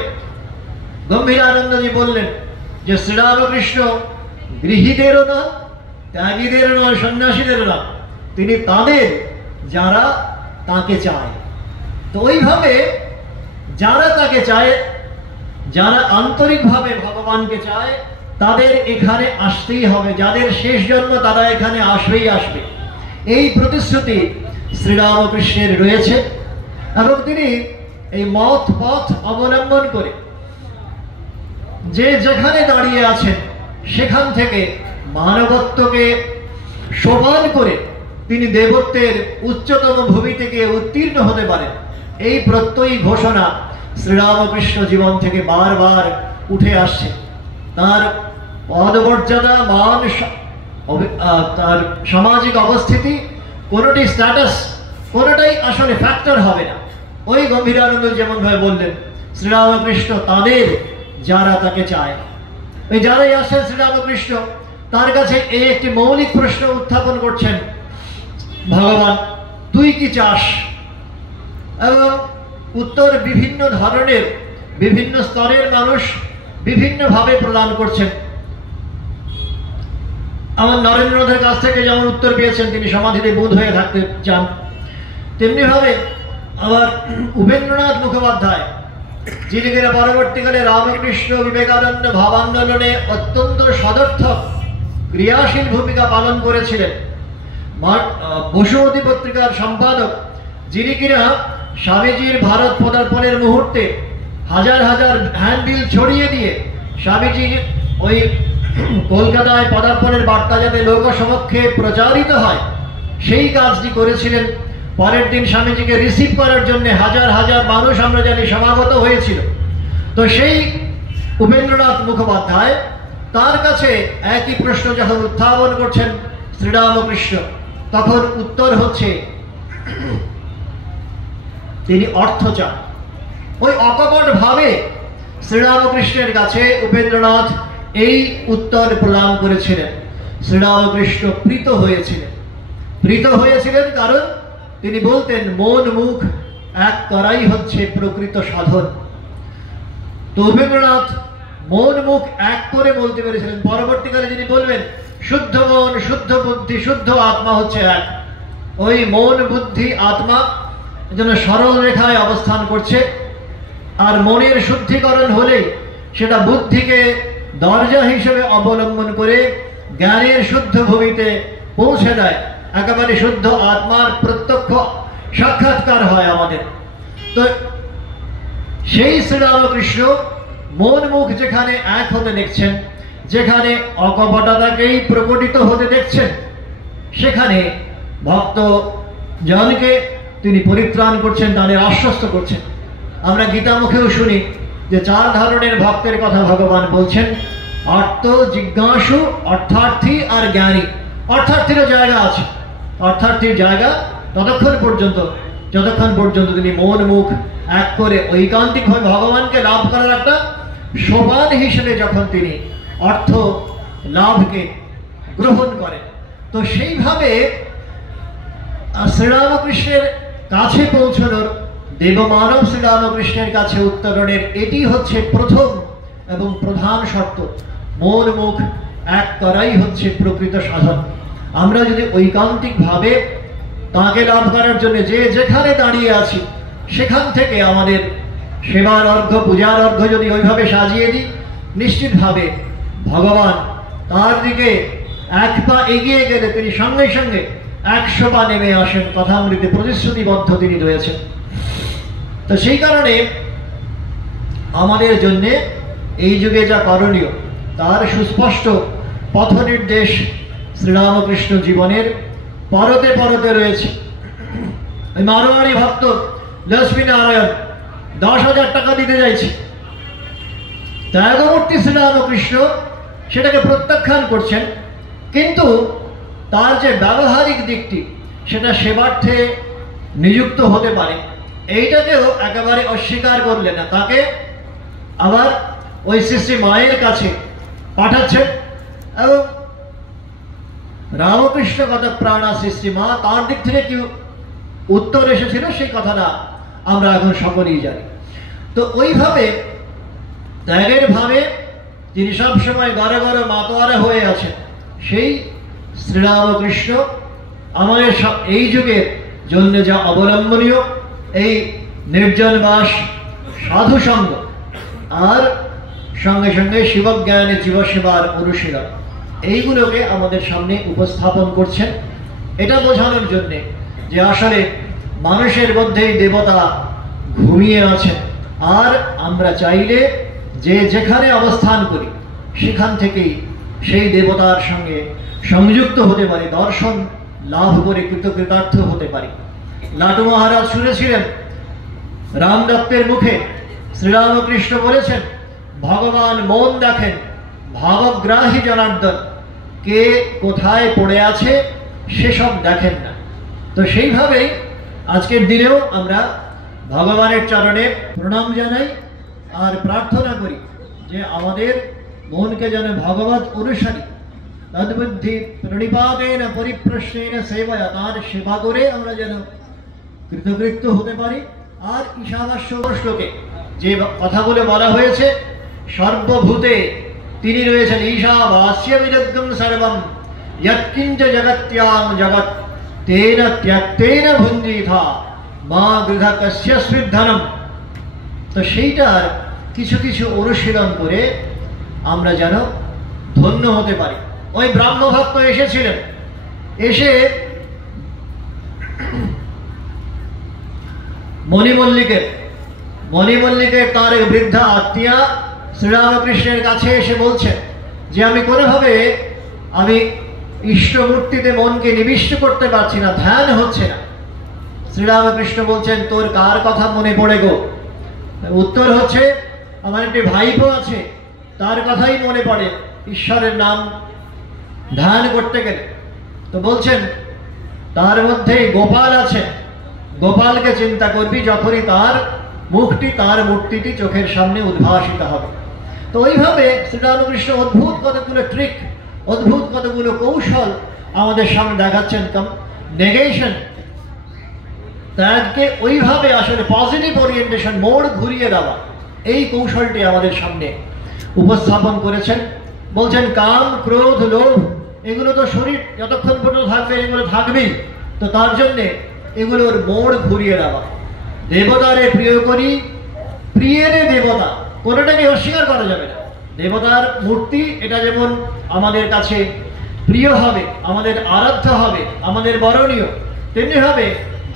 গম্ভীরানন্দজি বললেন যে শ্রীরামকৃষ্ণ গৃহীদেরও না, ত্যাগীদেরও নয়, সন্ন্যাসীদেরও না, তিনি তাদের যারা তাকে চায়। তো ওইভাবে যারা তাকে চায়, যারা আন্তরিকভাবে ভগবানকে চায়, তাদের এখানে আসতেই হবে। যাদের শেষ জন্ম তারা এখানে আসবেই আসবে, এই প্রতিশ্রুতি শ্রীরামকৃষ্ণের রয়েছে। এবং তিনি এই মত পথ অবলম্বন করে যে যেখানে দাঁড়িয়ে আছেন সেখান থেকে মানবত্বকে সোপান করে তিনি দেবত্বের উচ্চতম ভূমি থেকে উত্তীর্ণ হতে পারেন, এই প্রত্যয়ী ঘোষণা শ্রীরামকৃষ্ণ জীবন থেকে বারবার উঠে আসছে। তার পদমর্যাদা, মান, তার সামাজিক অবস্থিতি, কোনোটি স্ট্যাটাস, কোনোটাই আসলে ফ্যাক্টর হবে না। ওই গম্ভীরানন্দ যেমন ভাবে বললেন শ্রীরামকৃষ্ণ তাদের যারা তাকে চায়। ওই যারাই আসেন শ্রীরামকৃষ্ণ তার কাছে এই একটি মৌলিক প্রশ্ন উত্থাপন করছেন, ভগবান তুই কি চাস? এবং উত্তর বিভিন্ন ধরনের, বিভিন্ন স্তরের মানুষ বিভিন্নভাবে প্রদান করছেন। আমার নরেন্দ্রনাথের কাছ থেকে যেমন উত্তর পেয়েছেন তিনি সমাধিতে বোধ হয়ে থাকতে চান, তেমনি ভাবে আবার উপেন্দ্রনাথ মুখোপাধ্যায়, যিনি কিনা পরবর্তীকালে রামকৃষ্ণ বিবেকানন্দ ভাব আন্দোলনে অত্যন্ত সদর্থক ক্রিয়াশীল ভূমিকা পালন করেছিলেন, বসুমতী পত্রিকার সম্পাদক, যিনি কিনা স্বামীজির ভারত পদার্পণের মুহূর্তে হাজার হাজার হ্যান্ডবিল ছড়িয়ে দিয়ে স্বামীজির ওই কলকাতায় পদার্পণের বার্তা যাতে লোক সমক্ষে প্রচারিত হয় সেই কাজটি করেছিলেন। পরের দিন স্বামীজিকে রিসিভ করার জন্য হাজার হাজার মানুষ আমরা জানি সমাগত হয়েছিল। তো সেই উপেন্দ্রনাথ মুখোপাধ্যায় তার কাছে একই প্রশ্ন যখন উত্থাপন করছেন শ্রীরামকৃষ্ণ, তখন উত্তর হচ্ছে তিনি অর্থ চান। ওই অকপট ভাবে শ্রীরামকৃষ্ণের কাছে উপেন্দ্রনাথ এই উত্তর প্রদান করেছিলেন। শ্রীরামকৃষ্ণ প্রীত হয়েছিলেন। প্রীত হয়েছিলেন কারণ তিনি বলতেন মন মুখ এক করাই হচ্ছে প্রকৃত সাধন। তো উপেন্দ্রনাথ মন মুখ এক করে বলতে পেরেছিলেন। পরবর্তীকালে যিনি বলবেন শুদ্ধ মন, শুদ্ধ বুদ্ধি, শুদ্ধ আত্মা হচ্ছে এক। ওই মন, বুদ্ধি, আত্মা যেন সরল রেখায় অবস্থান করছে, আর মনের শুদ্ধিকরণ হলেই সেটা বুদ্ধিকে দরজা হিসেবে অবলম্বন করে জ্ঞানের শুদ্ধ ভূমিতে পৌঁছে দেয়, একেবারে শুদ্ধ আত্মার প্রত্যক্ষ সাক্ষাৎকার হয় আমাদের। তো সেই শ্রীরামকৃষ্ণ মন মুখ যেখানে এক হতে দেখছেন, যেখানে অকপটতাকেই প্রকটিত হতে দেখছেন, সেখানে ভক্ত জনকে তিনি পরিত্রাণ করছেন, তাদের আশ্বস্ত করছেন। আমরা গীতা মুখেও শুনি যে 4 ধরনের ভক্তের কথা ভগবান বলছেন, অর্থ, জিজ্ঞাসু, অর্থার্থী আর জ্ঞানী। অর্থার্থীরও জায়গা আছে। অর্থার্থীর জায়গা ততক্ষণ পর্যন্ত যতক্ষণ পর্যন্ত তিনি মন মুখ এক করে ঐকান্তিকভাবে ভগবানকে লাভ করার একটা সোপান হিসেবে যখন তিনি অর্থ লাভকে গ্রহণ করেন। তো সেইভাবে শ্রীরামকৃষ্ণের কাছে পৌঁছানোর, দেবমানব শ্রীরামকৃষ্ণের কাছে উত্তরণের এটি হচ্ছে প্রথম এবং প্রধান শর্ত। মন মুখ এক করাই হচ্ছে প্রকৃত সাধন। আমরা যদি ঐকান্তিকভাবে তাকে লাভ করার জন্য যে যেখানে দাঁড়িয়ে আছি সেখান থেকে আমাদের সেবার অর্ঘ্য, পূজার অর্ঘ্য যদি ওইভাবে সাজিয়ে দিই, নিশ্চিতভাবে ভগবান তার দিকে এক পা এগিয়ে গেলে তিনি সঙ্গে সঙ্গে 100 পা নেমে আসেন। কথামৃতে প্রতিশ্রুতিবদ্ধ তিনি রয়েছেন। তো সেই কারণে আমাদের জন্য এই যুগে যা করণীয় তার সুস্পষ্ট পথ নির্দেশ শ্রীরামকৃষ্ণ জীবনের পরতে পরতে রয়েছে। ওই মারোয়ারি ভক্ত লক্ষ্মীনারায়ণ 10,000 টাকা দিতে চাইছে, ত্যাগমূর্তি শ্রীরামকৃষ্ণ সেটাকে প্রত্যাখ্যান করছেন, কিন্তু তার যে ব্যবহারিক দিকটি সেটা সেবার্থে নিযুক্ত হতে পারে এইটাকেও একেবারে অস্বীকার করলেন না। তাকে আবার ওই শ্রী মায়ের কাছে পাঠাচ্ছেন এবং রামকৃষ্ণ কথা প্রাণা শ্রী মা তার দিক থেকে কি উত্তর এসেছিল সেই কথাটা আমরা এখন সকলেই জানি। তো ওইভাবে ত্যাগের ভাবে যিনি সবসময় গড়ে গড়ে মাতোয়ারা হয়ে আছেন সেই শ্রীরামকৃষ্ণ আমাদের এই যুগের জন্য যা অবলম্বনীয় এই নির্জনবাস, সাধুসঙ্গ আর সঙ্গে সঙ্গে শিবজ্ঞানে জীবসেবার অনুশীলন, এইগুলোকে আমাদের সামনে উপস্থাপন করছেন। এটা বোঝানোর জন্যে যে আসলে মানুষের মধ্যেই দেবতা ঘুমিয়ে আছেন, আর আমরা চাইলে যে যেখানে অবস্থান করি সেখান থেকেই সেই দেবতার সঙ্গে সংযুক্ত হতে পারি, দর্শন লাভ করে কৃতকৃতার্থ হতে পারি। লাটু মহারাজ শুনেছিলেন রামদত্তের মুখে শ্রীরামকৃষ্ণ বলেছেন, ভগবান মন দেখেন, ভাবগ্রাহী জনার্দন, কে কোথায় পড়ে আছে সেসব দেখেন না। তো সেইভাবেই আজকের দিনেও আমরা ভগবানের চরণে প্রণাম জানাই আর প্রার্থনা করি যে আমাদের মনকে যেন ভগবত অনুসারী তদ্বুদ্ধি প্রণিপাতেন পরিপ্রশ্নেন সেবায়া, তার সেবা করে আমরা যেন কৃতকৃত্য হতে পারি। আর ঈশাবাস্য শ্লোকে যে কথাগুলো বলা হয়েছে, সর্বভূতে তিনি রয়েছেন ঈশাবাস্য বিদগ্ধম সর্বম যৎকিঞ্চ জগত্যাং জগৎ তেন ত্যক্তেন ভুঞ্জিথা মা গৃধা কস্য স্বৃদ্ধনম। তো সেইটার কিছু কিছু অনুশীলন করে আমরা যেন ধন্য হতে পারি। ওই ব্রাহ্মভক্ত এসেছিলেন, এসে মণিমল্লিকের তার এক বৃদ্ধা আত্মীয়া শ্রীরামকৃষ্ণের কাছে এসে বলছেন যে আমি কোনোভাবে আমি ইষ্টমূর্তিতে মনকে নিবিষ্ট করতে পারছি না, ধ্যান হচ্ছে না। শ্রীরামকৃষ্ণ বলছেন, তোর কার কথা মনে পড়ে গো? উত্তর হচ্ছে, আমার একটি ভাইপো আছে, তার কথাই মনে পড়ে ঈশ্বরের নাম ধ্যান করতে গেলে। তো বলছেন তার মধ্যে গোপাল আছে, গোপালকে চিন্তা করবি যখনই তার মুখটি, তার মূর্তিটি চোখের সামনে উদ্ভাসিত হবে। তো ওইভাবে শ্রীরামকৃষ্ণ অদ্ভুত কতগুলো ট্রিক, অদ্ভুত কতগুলো কৌশল আমাদের সামনে দেখাচ্ছেন। নেগেশন, ত্যাগকে ওইভাবে আসলে পজিটিভ ওরিয়েন্টেশন, মোড় ঘুরিয়ে দেওয়া, এই কৌশলটি আমাদের সামনে উপস্থাপন করেছেন। বলছেন কাম, ক্রোধ, লোভ এগুলো তো শরীর যতক্ষণ পর্যন্ত থাকবে এগুলো থাকবেই, তো তার জন্যে এগুলোর মোড় ঘুরিয়ে দেওয়া। দেবতারে প্রিয় করি, প্রিয়েরে দেবতা, কোনোটাকে অস্বীকার করা যাবে না। দেবতার মূর্তি এটা যেমন আমাদের কাছে প্রিয় হবে, আমাদের আরাধ্য হবে, আমাদের বরণীয়, তেমনিভাবে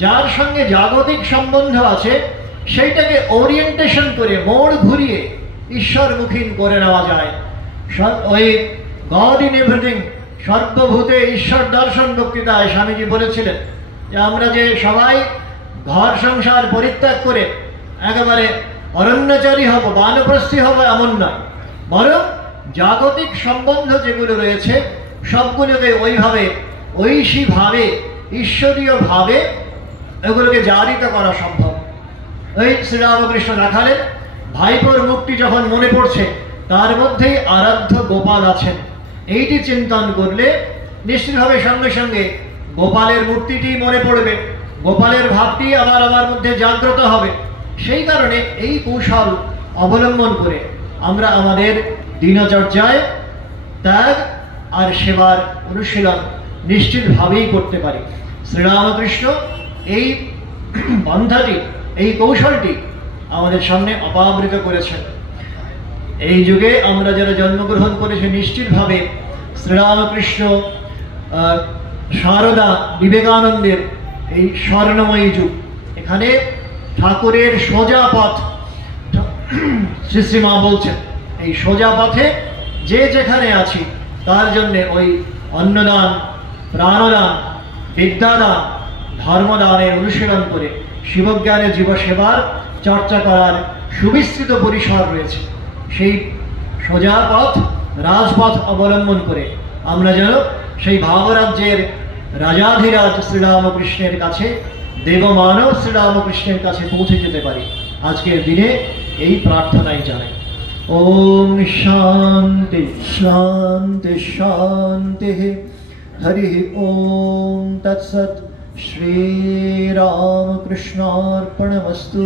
যার সঙ্গে জাগতিক সম্বন্ধ আছে সেইটাকে ওরিয়েন্টেশন করে মোড় ঘুরিয়ে ঈশ্বরমুখী করে নেওয়া যায়। ওই গড ইন এভরিথিং, সর্বভূতে ঈশ্বর দর্শন বক্তৃতায় স্বামীজি বলেছিলেন যে আমরা যে সবাই ঘর সংসার পরিত্যাগ করে একেবারে অরণ্যচারী হব, বানপ্রস্থী হব এমন নয়, বরং জাগতিক সম্বন্ধ যেগুলো রয়েছে সবগুলোকে ওইভাবে ঐশীভাবে ঈশ্বরীয় ভাবে এগুলোকে জারিত করা সম্ভব। এই শ্রীরামকৃষ্ণ দেখালেন ভাইপোর মুক্তি যখন মনে পড়ছে তার মধ্যেই আরাধ্য গোপাল আছেন, এইটি চিন্তন করলে নিশ্চিতভাবে সঙ্গে সঙ্গে গোপালের মূর্তিটি মনে পড়বে, গোপালের ভাবটি আবার আমার মধ্যে জাগ্রত হবে। সেই কারণে এই কৌশল অবলম্বন করে আমরা আমাদের দিনচর্যায় ত্যাগ আর সেবার অনুশীলন নিশ্চিতভাবেই করতে পারি। শ্রীরামকৃষ্ণ এই পন্থাটি, এই কৌশলটি আমাদের সামনে অপাবৃত করেছেন। এই যুগে আমরা যারা জন্মগ্রহণ করেছি নিশ্চিতভাবে শ্রীরামকৃষ্ণ, সারদা, বিবেকানন্দের এই স্বর্ণময়ী যুগ। এখানে ঠাকুরের সোজা পথ, শ্রী শ্রীমা বলছেন এই সোজা পথে যে যেখানে আছি তার জন্যে ওই অন্নদান, প্রাণদান, বিদ্যাদান, ধর্মদানের অনুশীলন করে শিবজ্ঞানের জীবসেবার চর্চা করার সুবিস্তৃত পরিসর রয়েছে। সেই সোজা পথ, রাজপথ অবলম্বন করে আমরা যেন সেই ভাবরাজ্যের রাজাধিরাজ শ্রীরামকৃষ্ণের কাছে, দেবমানব শ্রীরামকৃষ্ণের কাছে পৌঁছে যেতে পারি। আজকের দিনে এই প্রার্থনাই জানাই। ওম শান্তি শান্তি শান্তি। হরি ওম তৎসৎ। শ্রীরামকৃষ্ণার্পণমস্তু।